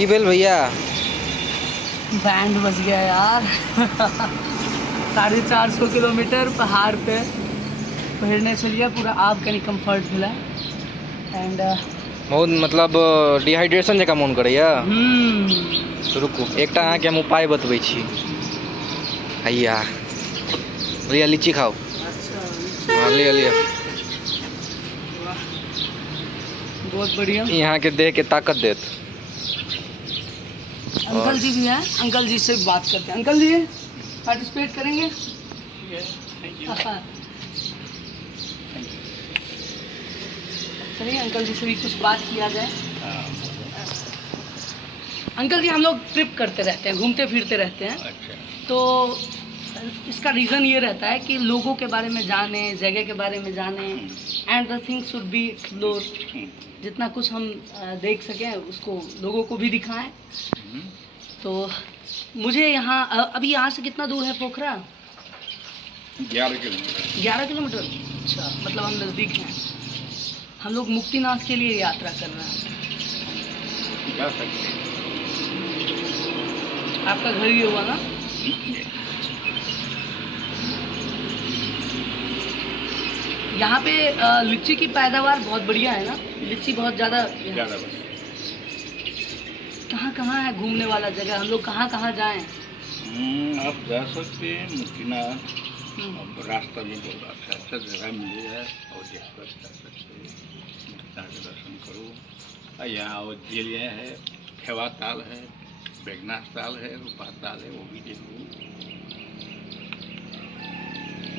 की भेल भैया? बैंड बज गया यार। 450 किलोमीटर पहाड़ पे पहिरने चलिए पूरा आप कनी कम्फर्ट भेला एंड बहुत मतलब डिहाइड्रेशन जकाँ मोन करैया। रुकू एकटा अहाँके हम उपाय बतबै छी। हैया भैया लीची खाओ। अच्छा हाँ लिया लिया। बहुत बढ़िया। यहाँ के देह के ताकत देत। अंकल जी भी हैं, अंकल जी से बात करते हैं। अंकल जी पार्टिसिपेट करेंगे? चलिए अंकल जी से भी कुछ बात किया जाए। अंकल जी हम लोग ट्रिप करते रहते हैं, घूमते फिरते रहते हैं। अच्छा। तो इसका रीज़न ये रहता है कि लोगों के बारे में जाने, जगह के बारे में जाने and the thing should be explore. जितना कुछ हम देख सकें उसको लोगों को भी दिखाएं। तो मुझे यहाँ अभी यहाँ से कितना दूर है पोखरा? 11 किलोमीटर। 11 किलोमीटर। अच्छा मतलब हम नज़दीक हैं। हम लोग मुक्तिनाथ के लिए यात्रा कर रहे हैं। जा सकते हैं। आपका घर ये हुआ ना? यहाँ पे लीची की पैदावार बहुत बढ़िया है ना? लीची बहुत ज़्यादा। कहाँ कहाँ है घूमने वाला जगह? हम लोग कहाँ कहाँ जाएं? आप जा सकते हैं मुक्तिनाथ। अब रास्ता में बहुत अच्छा अच्छा जगह मिलेगा और देखकर जा सकते हैं। मुक्तिनाथ के दर्शन करो। यहाँ और झीलें है, खेवा ताल है, बेगनाथ ताल है, रूपा ताल है, वो भी देखो।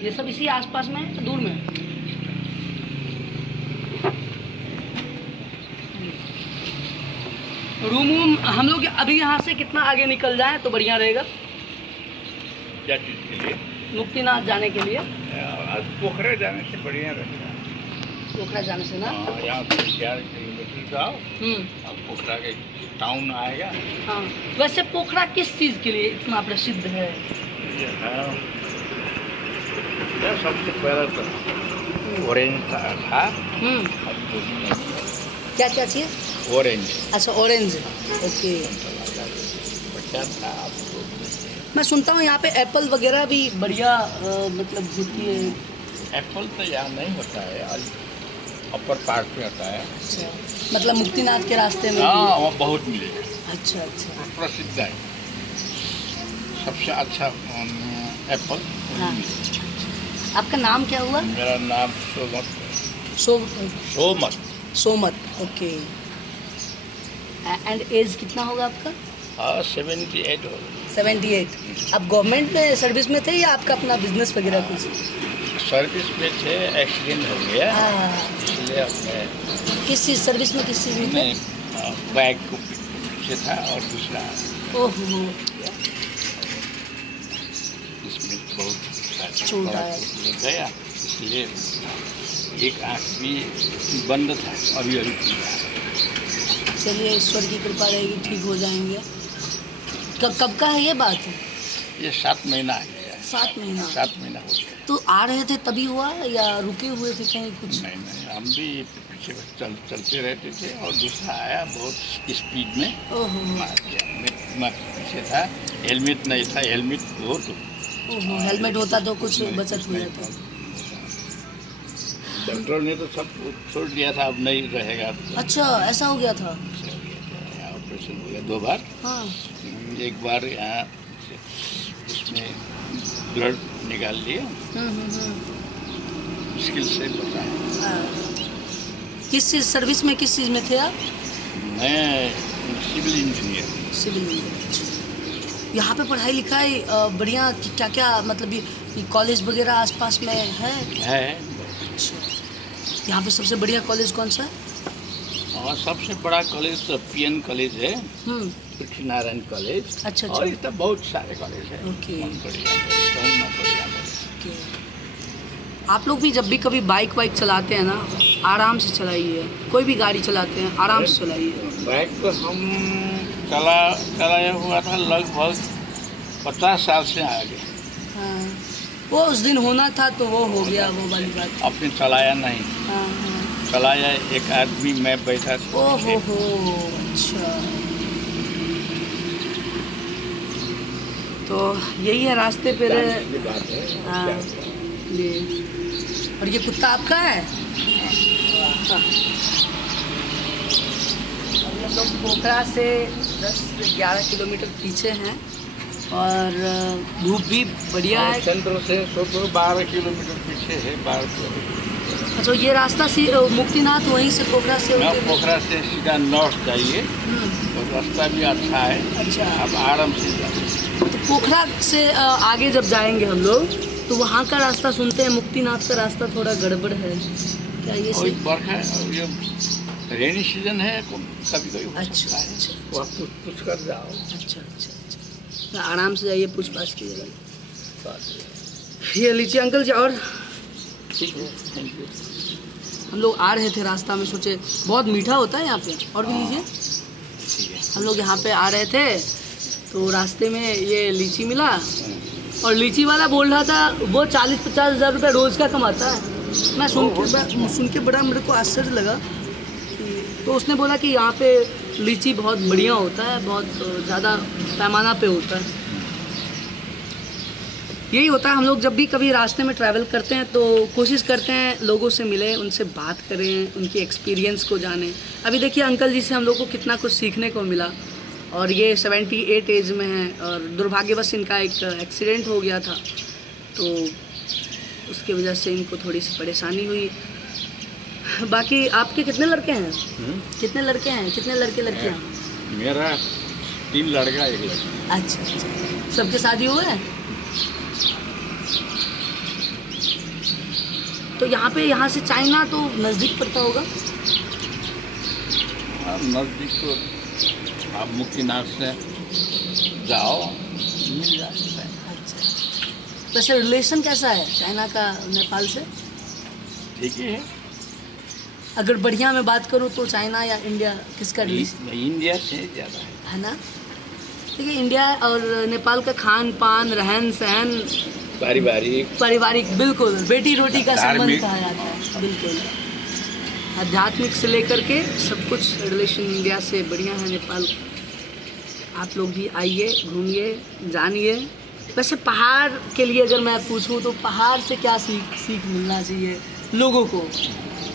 ये सब इसी आसपास में है, दूर में? रूम हम लोग अभी यहाँ से कितना आगे निकल जाए तो बढ़िया रहेगा? क्या चीज़ के लिए? मुक्तिनाथ जाने के लिए। आज पोखरे जाने से बढ़िया रहेगा। पोखरा जाने से ना? यहाँ से 11 किलोमीटर जाओ, अब पोखरा के टाउन आएगा। हाँ वैसे पोखरा किस चीज़ के लिए इतना प्रसिद्ध है? ये है यह सबसे पहले तो ऑरेंज था। क्या क्या चीज़? ऑरेंज। अच्छा ऑरेंज। ओके। था आपको। मैं सुनता हूँ यहाँ पे एप्पल वगैरह भी बढ़िया मतलब होती है। एप्पल तो यहाँ नहीं होता है, अपर पार्ट में होता है। अच्छा मतलब मुक्तिनाथ के रास्ते में? हाँ वहाँ बहुत मिलेगा। अच्छा अच्छा। प्रसिद्ध है सबसे अच्छा एप्पल। हाँ। आपका नाम क्या हुआ? मेरा नाम सोमत। सोमत। सोमत। ओके। एंड एज कितना होगा आपका? 78 हो। 78। आप गवर्नमेंट में सर्विस में थे या आपका अपना बिजनेस वगैरह कुछ? सर्विस में थे, एक्सीडेंट हो गया। हाँ। इसलिए अपने किस चीज़ सर्विस में किस चीज़ में थे? बैग से था और दूसरा ओहो इसमें बहुत चोट आया। गया, इसलिए एक आँख भी बंद था, अभी अभी खुला है। चलिए ईश्वर की कृपा रहेगी, ठीक हो जाएंगे। कब का है ये बात? ये 7 महीना आ गया। 7 महीना। 7 महीना हो गया। तो आ रहे थे तभी हुआ या रुके हुए थे कहीं कुछ? नहीं हम भी पीछे चलते रहते थे और दूसरा आया बहुत स्पीड में ओहो। मार दिया। मैं पीछे था, हेलमेट नहीं था, हेलमेट हो तो ओहो हेलमेट होता तो कुछ बचत हो जाता। डॉक्टर ने तो सब छोड़ दिया था, अब नहीं रहेगा। अच्छा ऐसा हो गया था? ऑपरेशन हो गया 2 बार। हाँ। एक बार यहाँ उसमें ब्लड निकाल लिए, मुश्किल से बचा है। किस चीज़ सर्विस में किस चीज़ में थे आप? मैं सिविल इंजीनियर। Civil engineer. यहाँ पे पढ़ाई लिखाई बढ़िया क्या क्या मतलब ये कॉलेज वगैरह आसपास में है? अच्छा यहाँ पे सबसे बढ़िया कॉलेज कौन सा है? और सबसे बड़ा कॉलेज तो PN कॉलेज है, पृथ्वीनारायण कॉलेज। अच्छा। और इस तरह बहुत सारे कॉलेज हैं। ओके। बढ़िया। आप लोग भी जब भी कभी बाइक वाइक चलाते हैं ना आराम से चलाइए, कोई भी गाड़ी चलाते हैं आराम से चलाइए। बाइक तो हम चलाया हुआ था लगभग 50 साल से आगे। हाँ वो उस दिन होना था तो वो हो गया, वो वाली बात। अपने चलाया नहीं। हाँ। चलाया एक आदमी, मैं बैठा था। ओहो अच्छा। तो यही है रास्ते पे ये बात है। हाँ क्या ये, और ये कुत्ता आपका है? हाँ। हम लोग पोखरा से 10-11 किलोमीटर पीछे हैं और धूप भी बढ़िया है। सेंटर से 12 किलोमीटर पीछे है, 12 किलोमीटर। अच्छा, ये रास्ता मुक्तिनाथ वहीं से पोखरा से ना, होते हुए- पोखरा से सीधा नॉर्थ जाइए तो रास्ता भी अच्छा है, अच्छा, आप आराम से जाइए। तो पोखरा से आगे जब जाएंगे हम लोग तो वहाँ का रास्ता सुनते हैं मुक्तिनाथ का रास्ता थोड़ा गड़बड़ है, क्या ये और सही? बरखा और ये रेनी सीजन है, कभी कभी हो अच्छा सकता है। अच्छा वो आप कुछ कर जाओ। अच्छा अच्छा अच्छा, तो आराम से जाइए, पूछताछ कीजिएगा। ये लीजिए अंकल जी। और ठीक है, थैंक यू। हम लोग आ रहे थे रास्ता में, सोचे बहुत मीठा होता है यहाँ पे, और भी लीजिए। ठीक है। हम लोग यहाँ पे आ रहे थे तो रास्ते में ये लीची मिला और लीची वाला बोल रहा था वो 40-50 हज़ार रुपये रोज़ का कमाता है। मैं सुन के बड़ा मेरे को आश्चर्य लगा। तो उसने बोला कि यहाँ पे लीची बहुत बढ़िया होता है, बहुत ज़्यादा पैमाना पे होता है। यही होता है, हम लोग जब भी कभी रास्ते में ट्रैवल करते हैं तो कोशिश करते हैं लोगों से मिलें, उनसे बात करें, उनकी एक्सपीरियंस को जानें। अभी देखिए अंकल जी से हम लोग को कितना कुछ सीखने को मिला, और ये 78 एज में हैं और दुर्भाग्यवश इनका एक एक्सीडेंट हो गया था, तो उसकी वजह से इनको थोड़ी सी परेशानी हुई। बाकी आपके कितने लड़के हैं? कितने लड़के हैं, कितने लड़के लड़कियाँ? मेरा 3 लड़का 1 लड़की। अच्छा अच्छा, सबके शादी हुए हैं? तो यहाँ से चाइना तो नज़दीक पड़ता होगा? नज़दीक तो आप मुक्तिनाथ से जाओ, मिल जाता है। अच्छा, वैसे रिलेशन कैसा है चाइना का नेपाल से? ठीक ही है। अगर बढ़िया में बात करूँ तो चाइना या इंडिया, किसका रिलेशन इंडिया से ज़्यादा है ना? देखिए इंडिया और नेपाल का खान पान, रहन सहन, पारिवारिक, बिल्कुल बेटी रोटी का संबंध धार्मिक। कहा जाता है, बिल्कुल आध्यात्मिक से लेकर के सब कुछ रिलेशन इंडिया से बढ़िया है नेपाल। आप लोग भी आइए, घूमिए, जानिए। वैसे पहाड़ के लिए अगर मैं पूछूं तो पहाड़ से क्या सीख मिलना चाहिए लोगों को,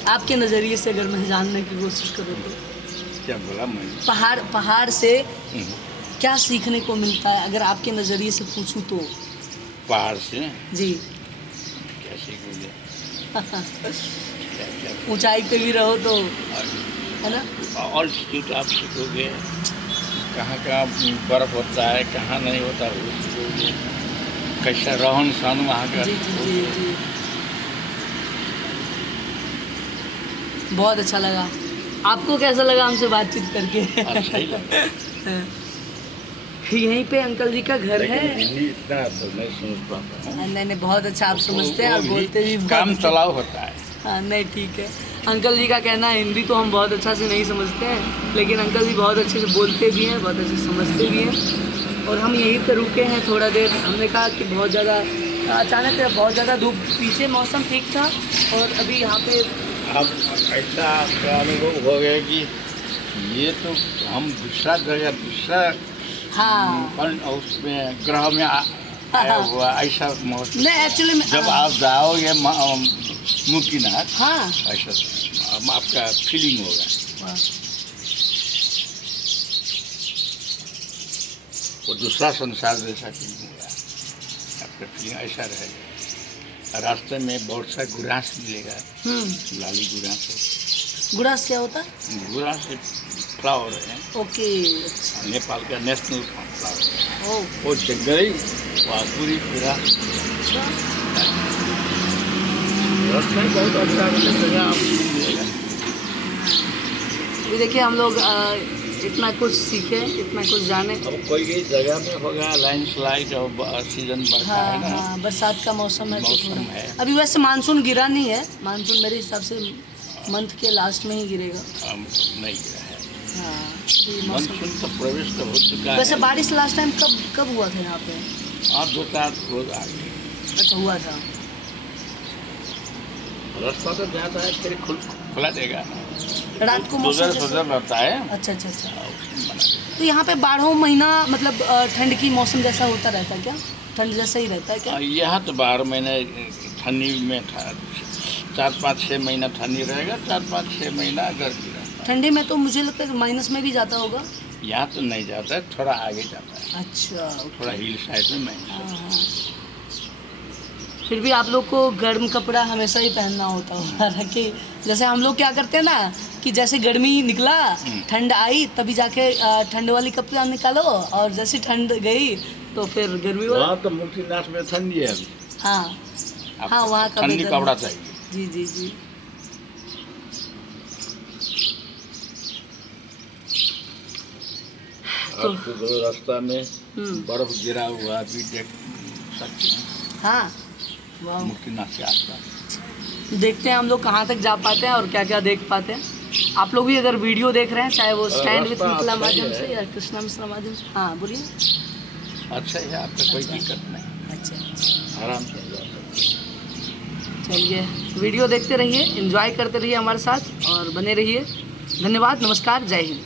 आपके नज़रिए से अगर मैं जानने की कोशिश करूँ तो? क्या बोला मैंने? पहाड़ से क्या सीखने को मिलता है अगर आपके नज़रिए से पूछूं तो? पहाड़ से जी क्या सीखोगे? क्या ऊंचाई पे भी रहो तो, है ना? और चीज़ आप सीखोगे, कहाँ कहाँ बर्फ होता है, कहाँ नहीं होता, वो सीखोगे। कैसा रहन सहन वहाँ का। जी जी जी जी, बहुत अच्छा लगा। आपको कैसा लगा हमसे बातचीत करके? अच्छा ही लगा। यहीं पे अंकल जी का घर है। लेकिन हिंदी इतना तो नहीं समझ पाता हूँ। नहीं, बहुत अच्छा आप समझते हैं, आप बोलते भी बहुत काम अच्छा। चलाव होता है। हाँ नहीं ठीक है, अंकल जी का कहना है हिंदी तो हम बहुत अच्छा से नहीं समझते हैं, लेकिन अंकल जी बहुत अच्छे से बोलते भी हैं, बहुत अच्छे से समझते भी हैं। और हम यहीं पे रुके हैं थोड़ा देर। हमने कहा कि बहुत ज़्यादा अचानक बहुत ज़्यादा धूप, पीछे मौसम ठीक था और अभी यहाँ पे अब ऐसा आपका अनुभव हो गया कि ये तो हम दूसरा जगह, दूसरा हाँ उसमें ग्रह में आया हुआ ऐसा मौसम। नहीं एक्चुअली में जब आप जाओगे मुक्तिनाथ, हाँ ऐसा आपका फीलिंग होगा, वो दूसरा संसार जैसा फीलिंग होगा, आपका फीलिंग ऐसा रहेगा। रास्ते में बहुत सा गुरास मिलेगा, लाली गुरास है। गुरास क्या होता है? गुरास फ्लावर है, ओके, नेपाल का नेशनल फ्लावर है। ओह वो जंगली पूरी पूरा रास्ता बहुत अच्छा जगह आपको मिलेगा। ये देखिए हम लोग इतना कुछ सीखे, इतना कुछ जाने। अब कोई जगह में होगा लैंडस्लाइड और सीजन बरसा है ना। हाँ बरसात का मौसम है तो मौसम थोड़ा है। अभी वैसे मानसून गिरा नहीं है, मानसून मेरे हिसाब से मंथ के लास्ट में ही गिरेगा। नहीं गिरा है, हाँ अभी मौसम। मानसून तो प्रवेश तो हो चुका है। वैसे बारिश लास्ट टाइम कब हुआ था यहाँ पे? 2-4 रोज आगे अच्छा हुआ था। रास्ता तो जाता है, फिर खुला देगा। रात को मौसम सुधर कैसा- सुधर रहता है। अच्छा अच्छा अच्छा। उसमें बना तो यहाँ पे 12 महीना मतलब ठंड की मौसम जैसा होता रहता है क्या? ठंड जैसा ही रहता है क्या? यहाँ तो 12 महीने ठंडी में 4-5-6 महीना ठंडी रहेगा, 4-5-6 महीना गर्मी रहता ठंडी में तो मुझे लगता है कि माइनस में भी जाता होगा। है। यहाँ तो नहीं जाता है, थोड़ा आगे जाता है, अच्छा थोड़ा हिल साइड में हाँ, नहीं। हाँ। फिर भी आप लोग को गर्म कपड़ा हमेशा ही पहनना होता होगा कि जैसे हम लोग क्या करते हैं ना कि जैसे गर्मी निकला ठंड आई तभी जाके ठंड वाली कपड़ा निकालो और जैसे ठंड गई तो फिर गर्मी वाला। वहाँ तो मुक्तिनाथ में ठंडी है अभी। हाँ आपको हाँ वहाँ का ठंडी weather- कपड़ा चाहिए। जी जी जी। तो आपको जो रास्ता में हम्म, बर्फ गिरा हुआ भी देख सकते हैं, हाँ वाह। मुक्तिनाथ के आसपास। देखते हैं हम लोग कहाँ तक जा पाते हैं और क्या क्या देख पाते हैं। आप लोग भी अगर वीडियो देख रहे हैं चाहे वो स्टैंड विथ रास्ता मिथिला अच्छा ही माध्यम है। से या कृष्णा मिश्रा माध्यम से। हाँ बोलिए। अच्छा है, आपका कोई अच्छा। दिक्कत नहीं, अच्छा आराम से जा सकते हैं। चलिए वीडियो देखते रहिए, एंजॉय करते रहिए हमारे साथ और बने रहिए। धन्यवाद, नमस्कार, जय हिंद।